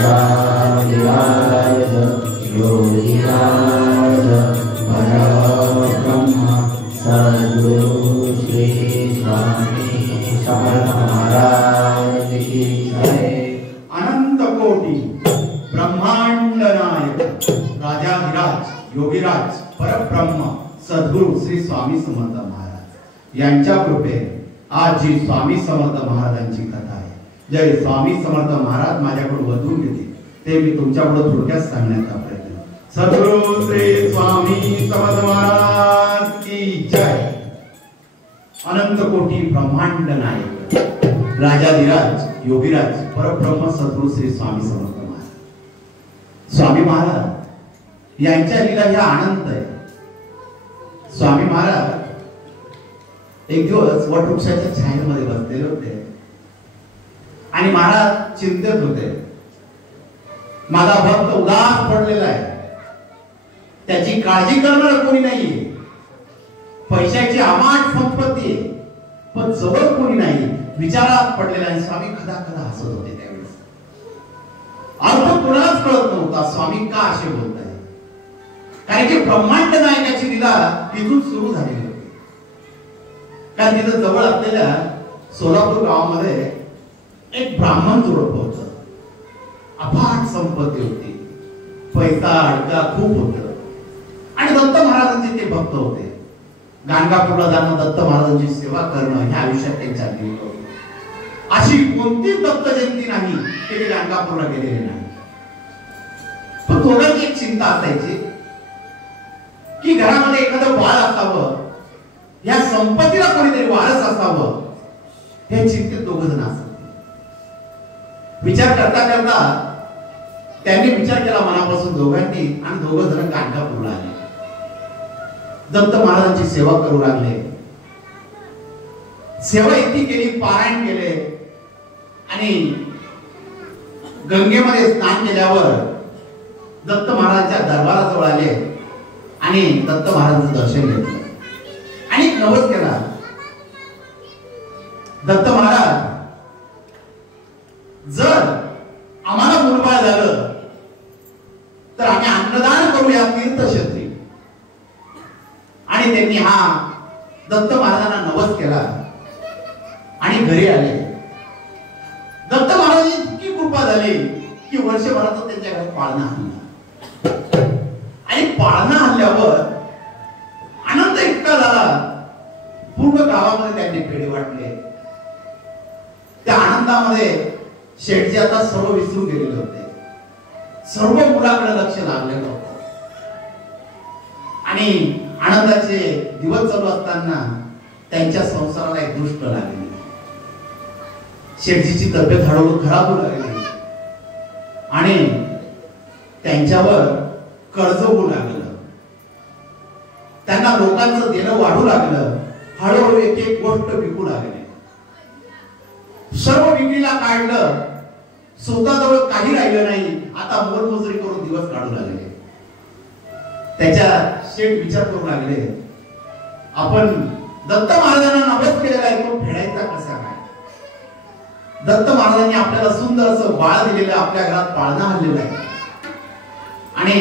राजाधिराज योगिराज परब्रह्म सद्गुरु श्री स्वामी समर्थ महाराज की जय। अनंत कोटी ब्रह्मांड नायक राजाधिराज योगिराज परब्रह्म सद्गुरु श्री स्वामी समर्थ महाराज यांच्या कृपेने आज जी स्वामी समर्थ महाराजांची कथा आहे, जय स्वामी समर्थ महाराज माझ्याकडून वधून घेते ते मी तुमच्याकडे थोडक्यात सांगण्याचा प्रयत्न। सद्गुरु श्री स्वामी समर्थ महाराज की जय। अनंत कोटी ब्रह्मांड नायक राजाधिराज योगिराज परब्रह्म सद्गुरु श्री स्वामी समर्थ महाराज, स्वामी महाराज यांच्या लीला ह्या अनंत आहे। स्वामी महाराज एक दिवस वटवृक्षाच्या छायेमध्ये बसलेले होते आणि महाराज चिंतेत होते। माझा भक्त उदास पडलेला आहे, त्याची काळजी करणार कोणी नाहीये, पैशाची अमाट संपत्ती आहे पण जवळ कोणी नाही, विचारात पडलेला आहे। स्वामी खदा खदा हसत होते त्यावेळेस, अर्थ कोणालाच कळत नव्हता स्वामी का असे बोलत आहे, कारण की ब्रह्मांड नायकाची लीला तिथून सुरू झालेली होती। कारण तिथं जवळ असलेल्या सोलापूर गावामध्ये एक ब्राह्मण जोडप होतं, अफाट संपत्ती होती, पैसा अडका खूप होत आणि दत्त महाराजांचे ते भक्त होते। गाणगापूरला जाणं, दत्त महाराजांची सेवा करणं ह्या आयुष्यात त्यांच्या आधी होतं। अशी कोणतीच दत्त जयंती नाही की ते गाणगापूरला गेलेले नाही। पण दोघांची एक चिंता असायची की घरामध्ये एखादं बाळ असावं, या संपत्तीला कोणीतरी वारस असावं, हे चिंतित दोघ जण असत। विचार करता करता त्यांनी विचार केला मनापासून दोघांनी आणि दोघ जण गाणगापूरला आले, दत्त महाराजांची सेवा करू लागले। सेवा इतकी केली, पारायण केले आणि गंगेमध्ये स्नान केल्यावर दत्त महाराजांच्या दरबाराजवळ आले आणि दत्त महाराजांचं दर्शन घेतलं आणि नवस केला। दत्त महाराज, जर आम्हाला मुलबाळ झालं तर आम्ही अन्नदान करूया तीर्थक्षेत्री। आणि त्यांनी हा दत्त महाराजांना नवस केला आणि घरी आले। दत्त महाराजांची इतकी कृपा झाली की वर्षभरात त्यांच्या घरात पाळणा हल्ला आणि पाळणा हल्ल्यावर आनंद इतका झाला, पूर्ण गावामध्ये त्यांनी पेढे वाटले। त्या आनंदामध्ये शेठजी आता सर्व विसरून गेलेले होते, सर्व मुलाकडे लक्ष लागलेलं होतं आणि आनंदाचे दिवस चालू असताना त्यांच्या संसाराला एक दृष्ट लागली। शेठजीची तब्येत हळूहळू खराब होऊ लागली आणि त्यांच्यावर कर्ज होऊ लागलं, त्यांना लोकांचं देणं वाढू लागलं, हळूहळू एक एक गोष्ट विकू लागले। सर्व विक्रीला काढलं, स्वतःजवळ काही राहिलं नाही, आता मोलमजुरी करून दिवस काढू लागले। त्याच्या शेठ विचार करू लागले, आपण दत्त महाराजांना नवस केलेला आहे तो फेडायचा कसा काय? दत्त महाराजांनी आपल्याला सुंदर असं बाळ दिलेलं, आपल्या घरात पाळणा हल्लेला आहे आणि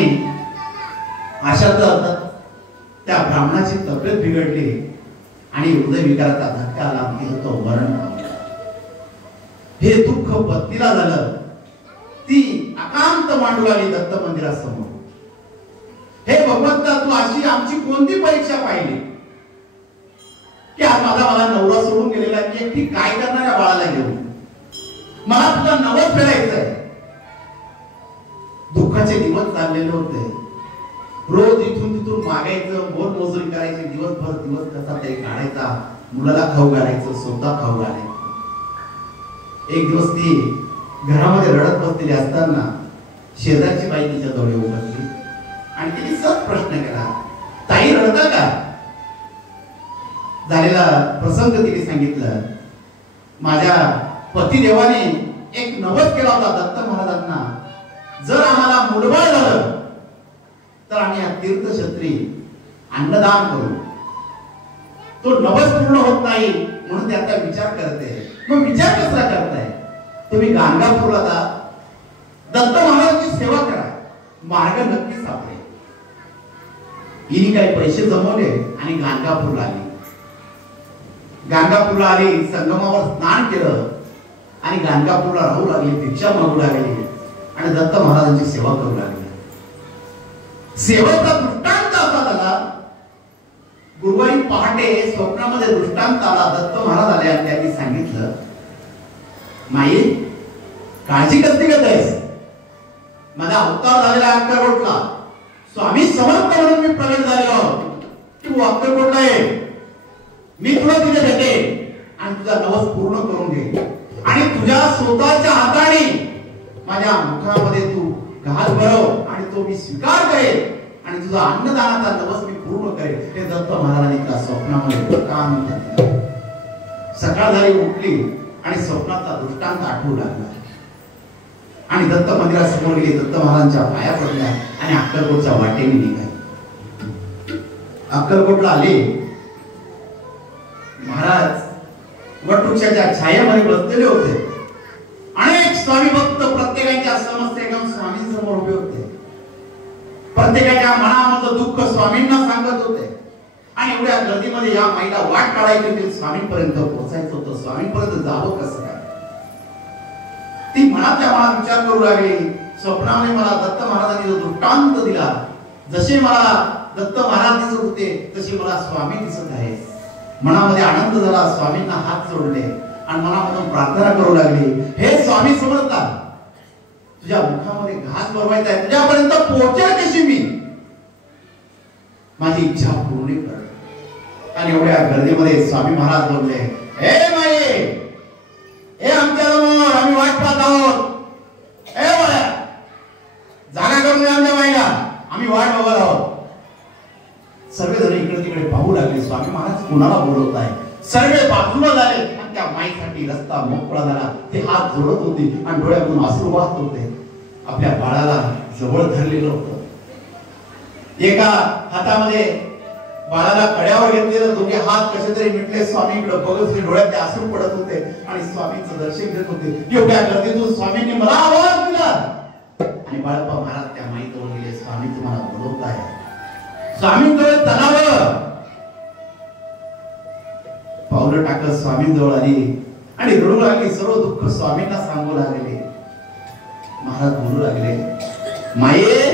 अशात त्या ब्राह्मणाची तब्येत बिघडली आणि हृदयविकाराचा धक्का आला, तो मरण पावला। हे दुःख पत्नीला झालं, ती अकांत मांडू लागली दत्त मंदिरासमोर, हे भगवंता, तू अशी आमची कोणती परीक्षा पाहिली की आज मला नवरा सोडून गेलेला, मी एकटी काय करणार या बाळाला घेऊन, मला तुला नवस फेडायचंय। दुःखाचे दिवस चाललेले होते, रोज इथून तिथून मागायचं, मोलमजुरी करायची, दिवसभर दिवस कसा तरी काढायचा, मुलाला खाऊ घालायचं, स्वतः खाऊ घालायचं। एक दिवस ती घरामध्ये रडत बसलेली असताना शेजारची बाई तिच्या जवळ उभारली आणि तिने सहज प्रश्न केला, ताई रडता का? झालेला प्रसंग तिने सांगितलं, माझ्या पतिदेवाने एक नवस केला होता दत्त महाराजांना, जर आम्हाला मुलबाळ झालं तर आम्ही या तीर्थक्षेत्री अन्नदान करू। तो नवस पूर्ण होत नाही म्हणून ते आता विचार करते। मग विचार कसा करताय तुम्ही? गाणगापूरला जा, दत्त मार्ग नक्कीच सापडेल. हिने काही पैसे जमवले आणि गाणगापूरला आली. गाणगापूरला आली, संगमावर स्नान केलं आणि गाणगापूरला राहू लागली, भिक्षा मागू लागली आणि दत्त महाराजांची सेवा करू लागली. सेवेचा दृष्टांत असा झाला, गुरुवारी पहाटे स्वप्नामध्ये दृष्टांत आला. दत्त महाराज आले आणि त्यांनी सांगितलं, माई काळजी कसली करतेस? माझा अवतार झालेला अक्कलकोटला, स्वामी समर्थ म्हणून मी प्रगट झालेलो. तू अक्कलकोटला ये, मी तुला तिथे देते आणि तुझा नवस पूर्ण करून घे आणि तुझ्या स्वतःच्या हाताने माझ्या मुखामध्ये तू घास भरव आणि तो मी स्वीकार करेन आणि तुझा अन्नदानाचा नवस मी पूर्ण करेन. हे दत्त महाराजांनी त्या स्वप्नामध्ये काम केलं. सकाळ झाली, उठली आणि स्वप्नाचा दृष्टांत आठवू लागला आणि दत्त मंदिरासमोर गेली. दत्त महाराजांच्या पाया पडल्या आणि अक्कलकोटच्या वाटेने निघाली. अक्कलकोटला आले. महाराज वटवृक्षाच्या छायेमध्ये बसलेले होते. अनेक स्वामी भक्त प्रत्येकाच्या समस्या घेऊन स्वामींसमोर उभे होते. प्रत्येकाच्या मनामधलं दुःख स्वामींना सांगत होते आणि एवढ्या गर्दीमध्ये या माईला वाट काढायची होती, स्वामींपर्यंत पोहोचायचं होतं. स्वामींपर्यंत जावं कसं काय? ती मनातल्या मनात विचार करू लागली. स्वप्नामध्ये मला दत्त महाराजांनी जो दृष्टांत दिला, जसे मला दत्त महाराज दिसत होते तसे मला स्वामी दिसत आहे. मनामध्ये आनंद झाला. स्वामींना हात जोडले आणि मनामधून प्रार्थना करू लागली, हे स्वामी समर्थ, तुझ्या मुखामध्ये घास भरवायचा आहे, तुझ्यापर्यंत पोहोचेल कशी मी? माझी इच्छा पूर्ण कर. आणि एवढ्या गर्दीमध्ये स्वामी महाराज बोलले, हे माई, हे आमच्या समोर, आम्ही वाट पाहत आहोत. हे बोला, जागा करून द्या आमच्या माईला, आम्ही वाट बघत आहोत. सर्वजण इकडे तिकडे पाहू लागले, स्वामी महाराज कोणाला बोलवत आहे. सर्व बाजूला झाले आणि त्या माईसाठी रस्ता मोकळा झाला. ते हात जोडत होते आणि डोळ्यातून अश्रू वाहत होते. आपल्या बाळाला जवळ धरलेलं होतं. एका हातामध्ये बाळाला कड्यावर घेतलेलं, दोघे हात कसे तरी मिटले. स्वामीकडे बघत होते, डोळ्यात ते अश्रू पडत होते आणि स्वामींचं दर्शन घेत होते. एवढ्या गर्दीतून स्वामींनी मला आवाज दिला आणि बाळप्पा महाराज त्या माईजवळ गेले. स्वामी तुम्हाला बोलवत आहे. स्वामींजवळ चलावं. पावलं टाकत स्वामींजवळ आली आणि रडू लागली. सर्व दुःख स्वामींना सांगू लागले. महाराज बोलू लागले, माये,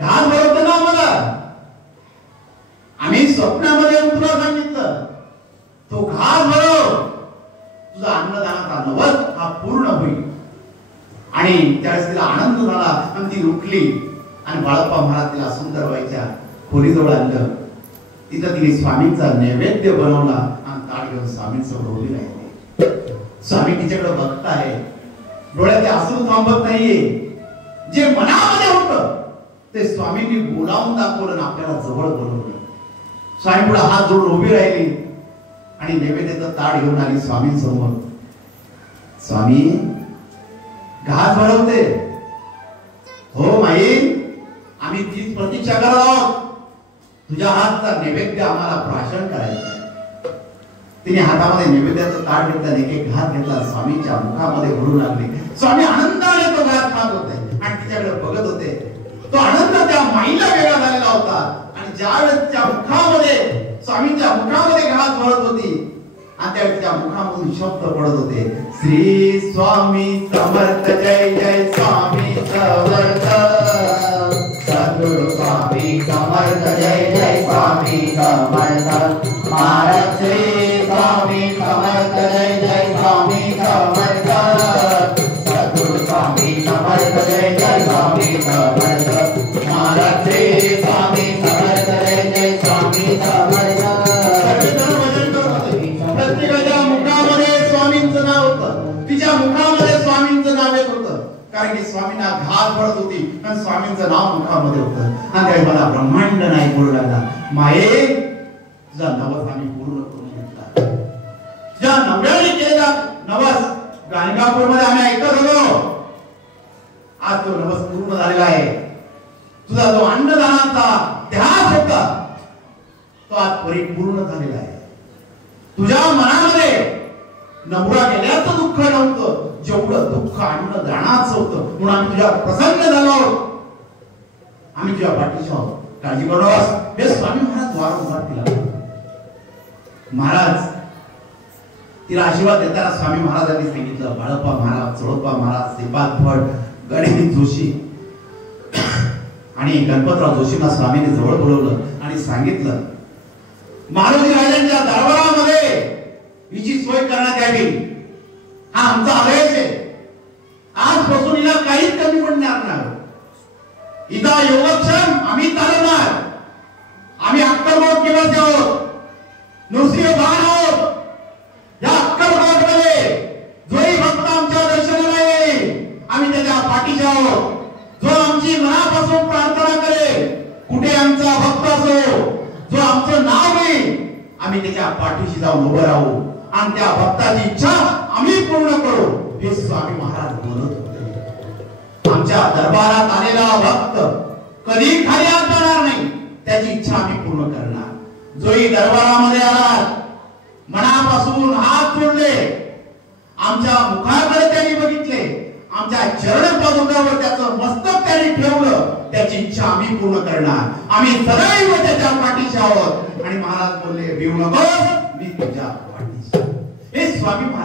घास भरवतो ना मला, आम्ही स्वप्नामध्ये तुला सांगितलं, तो घास भरव, तुझा अन्नदानाचा नवस हा पूर्ण होईल. आणि त्यावेळेस तिला आनंद झाला आणि ती उठली आणि बाळप्पा महाराज तिला सुंदरबाईच्या खोलीजवळ आणलं. तिथं तिने स्वामींचा नैवेद्य बनवला आणि ताट घेऊन स्वामींसमोर उभी राहिली. स्वामी तिच्याकडे बघताय, डोळ्यात अश्रू थांबत नाहीये. जे मनामध्ये होतं ते स्वामींनी बोलावून दाखवलं आणि आपल्याला जवळ बोलवलं. स्वामी पुढे हात जोडून उभी राहिली आणि नैवेद्याचं ताट घेऊन आली स्वामींसमोर. स्वामी, घास भरवते? हो माई, आम्ही तीच प्रतीक्षा करत आहोत. तुझ्या हातचा नैवेद्य आम्हाला प्राशन करायचं. तिने हातामध्ये नैवेद्याचं ताट घेतलं, एक एक घास घेतला, स्वामींच्या मुखामध्ये भरू लागले. स्वामी आनंदाने तो घास खात होते आणि तिच्याकडे बघत होते. तो आनंद त्या माईला वेगळा झालेला होता आणि ज्यावेळेस त्या मुखामध्ये, स्वामींच्या मुखामध्ये घास भरत होती आणि त्यावेळेस त्या मुखामधून शब्द पडत होते, श्री स्वामी समर्थ, जय जय स्वामी समर्थ, सद्गुरु स्वामी समर्थ, जय जय स्वामी समर्थ, महाराज श्री स्वामी समर्थ, जय जय स्वामी समर्थ, सद्गुरु स्वामी समर्थ, जय जय स्वामी समर्थ, महाराज श्री स्वामी समर्थ, जय जय स्वामी समर्थ. प्रत्येकाच्या मुखामध्ये स्वामींचं नाव होतं. तिच्या मुखामध्ये स्वामींचं नाव येत होतं, कारण की स्वामींना घास भरत होती आणि स्वामींचं नाव मुखामध्ये होतं. आणि त्यावेळी मला ब्रह्मांड नाही बोलू लागला, माये, तुझा नवस आम्ही पूर्ण करून घेतला. तुझ्या नवऱ्याने केलेला नवस गाणगापूरमध्ये आम्ही ऐकत होतो. आज तो नवस पूर्ण झालेला आहे. तुझा जो अन्नदानाचा ध्यास होता तो आज परिपूर्ण झालेला आहे. तुझ्या मनामध्ये नवरा गेल्याचं दुःख नव्हतं, जेवढं दुःख अन्न आमचं जाणाच होतं म्हणून आम्ही तुझ्या प्रसन्न झालो आहोत. आम्ही तुझ्या पाठीशी आहोत, काळजी करू नकोस. हे स्वामी महाराज वारंवार तिला महाराज तिला आशीर्वाद देताना स्वामी महाराजांनी सांगितलं, बाळप्पा महाराज, चोळप्पा महाराज, श्रीपाद भट, गणेश जोशी आणि गणपतराव जोशींना स्वामींनी जवळ बोलवलं आणि सांगितलं, महाराजी राजांच्या दरबारामध्ये हिची सोय करण्यात यावी. हा आमचा आदेश आहे. आजपासून हिला काहीच कमी पडणार नाही. हिचा योगक्षम आम्ही चालवणार. आम्ही अक्कलकोट किंवा आहोत, नृसिंहवान आहोत. या अक्कलकोटमध्ये जोही भक्त आमच्या दर्शनाला येईल आम्ही त्याच्या पाठीशी आहोत. जो आमची मनापासून प्रार्थना करेल, कुठे आमचा भक्त असो, जो आमचं नाव घेईल, आम्ही त्याच्या पाठीशी जाऊन उभं राहू आणि त्या भक्ताची इच्छा आम्ही पूर्ण करू. हे स्वामी महाराज बोलत होते. आमच्या दरबारात आलेला भक्त कधी खाली हात जाणार नाही, त्याची इच्छा आम्ही पूर्ण करणार. जोही दरबारामध्ये आला, मनापासून हात जोडले, आमच्या मुखाकडे त्यांनी बघितले, आमच्या चरण पादुकावर त्याचं मस्तक त्यांनी ठेवलं, त्याची इच्छा आम्ही पूर्ण करणार. आम्ही सदैव त्याच्या पाठीशी आहोत. आणि महाराज बोलले, भिवू नकोस, मी तुझ्या पाठीशी. हे स्वामी महाराज